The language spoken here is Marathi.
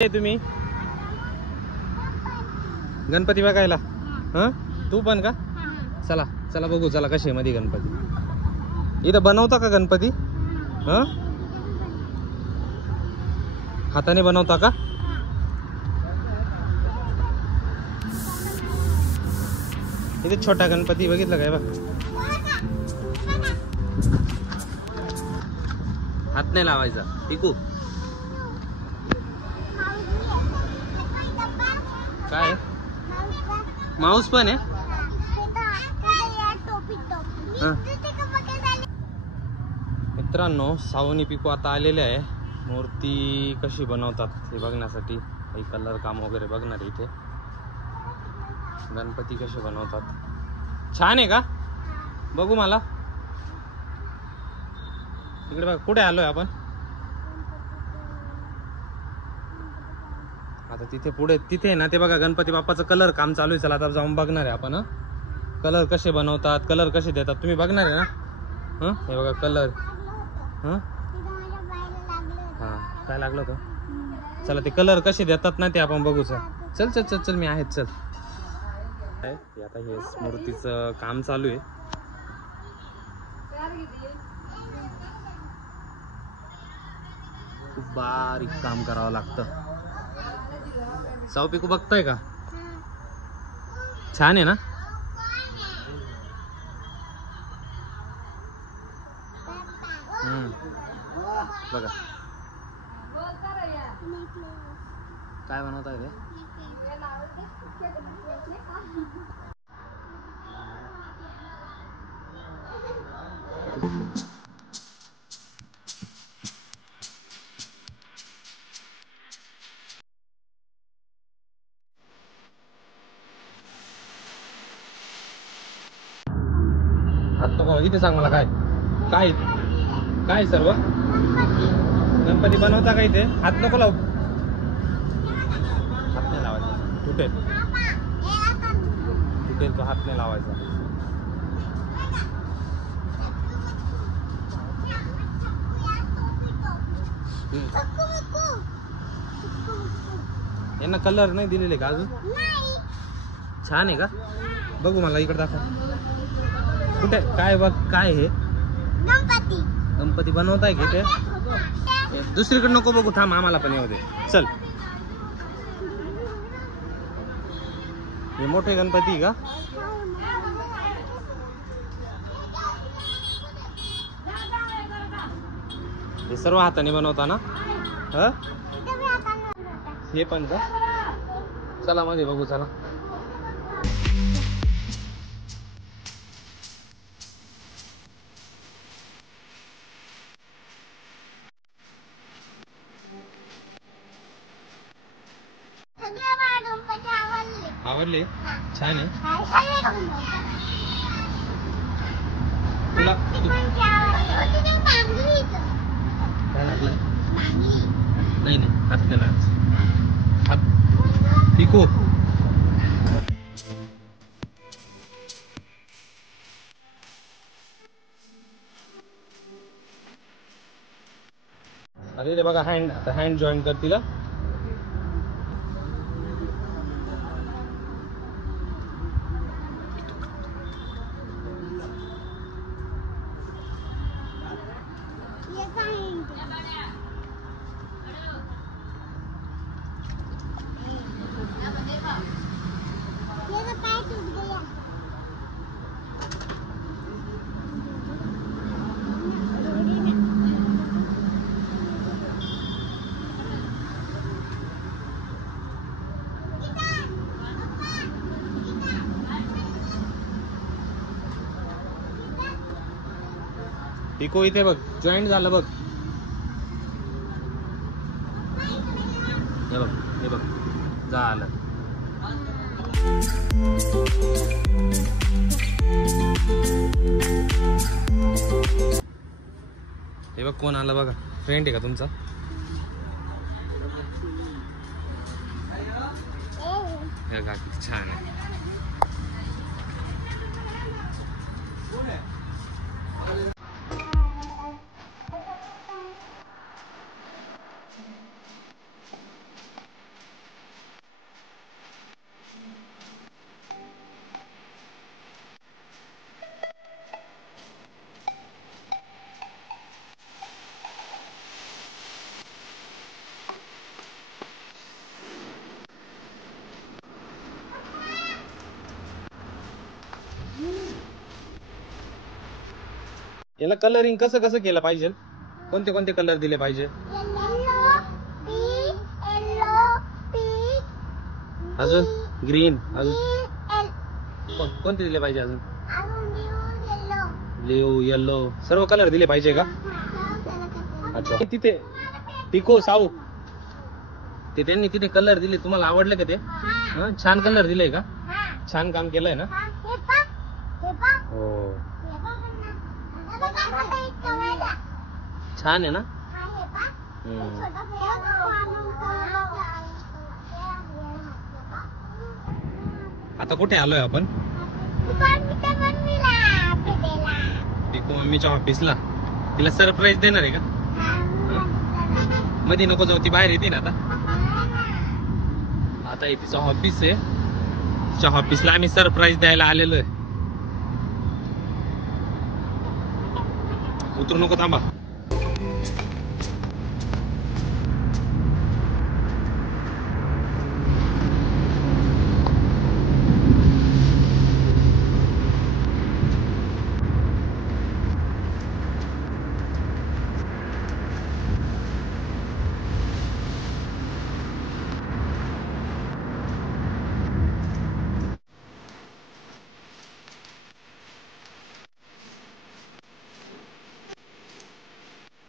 तुम्ही गणपती बघायला? हा तू पण का? चला चला बघू, चला कशी मध्ये गणपती इथं बनवता का गणपती? हा हाताने बनवता का? इथे छोटा गणपती बघितला काय बघ, हात नाही लावायचा पिकू. काय माऊस पण आहे? मित्रांनो सावनी पिकू आता आलेले आहे मूर्ती कशी बनवतात हे बघण्यासाठी. काही कलर काम वगैरे बघणार इथे, गणपती कसे बनवतात. छान आहे का? बघू मला इकडे बघ. कुठे आलोय आपण आता? तिथे पुढे तिथे ना ते बघा गणपती बाप्पाचं कलर काम चालू आहे. चला आता जाऊन बघणार आहे आपण. कलर कसे बनवतात, कलर कसे देतात तुम्ही बघणार आहे ना. हे बघा कलर. काय लागलं होतं? चला ते कलर कसे देतात ना ते आपण बघू. चल चल चल चल मी आहेच. चल आता हे मूर्तीचं काम चालू आहे. खूप बारीक काम करावं लागतं. साऊ पिकू बघताय का? छान आहे ना? बघा काय बनवताय ते. इथे सांग मला काय काय काय सर्व गणपती बनवता का इथे? हात नको लावू, हात नाही लावायचा. तुटेल तुटेल तो, हात नाही लावायचा. यांना कलर नाही दिलेले का अजून? छान आहे का? बघू मला इकडे दाखव. कुठे काय बघ काय हे गणपती? गणपती बनवताय की ते? दुसरीकडे नको बघू, थांब आम्हाला पण येऊ दे. चल हे मोठे गणपती का? हे सर्व हाताने बनवता ना? हे पण का? चला मध्ये बघू. चला आवडले? छान आहे. तुला नाही नाही हात नाही लावायचा. हात पिकू. अरे ते बघा हँड, आता हँड जॉईन करतील. पिको इथे बघ जॉईंट झालं बघ. हे बघ हे बघ झालं. हे बघ कोण आलं बघा. फ्रेंड आहे का तुमचा? हे का किती छान आहे. याला कलरिंग कसं कसं केलं पाहिजे? कोणते कोणते कलर दिले पाहिजे? अजून ग्रीन, अजून कोणते दिले पाहिजे? अजून ब्ल्यू, येलो, सर्व कलर दिले पाहिजे का? अच्छा, तिथे पिको साऊ ते त्यांनी तिथे कलर दिले, तुम्हाला आवडले का ते? छान कलर दिले का? छान काम केलंय ना? हो, छान आहे ना? आता कुठे आलोय आपण? पिको मम्मीच्या ऑफिसला. तिला सरप्राईज देणार आहे का? मध्ये नको जाऊ, ती बाहेर येते ना आता. आता हे तिचं ऑफिस आहे, तिच्या ऑफिसला आम्ही सरप्राईज द्यायला आलेलो आहे. उतरू नको, थांबा.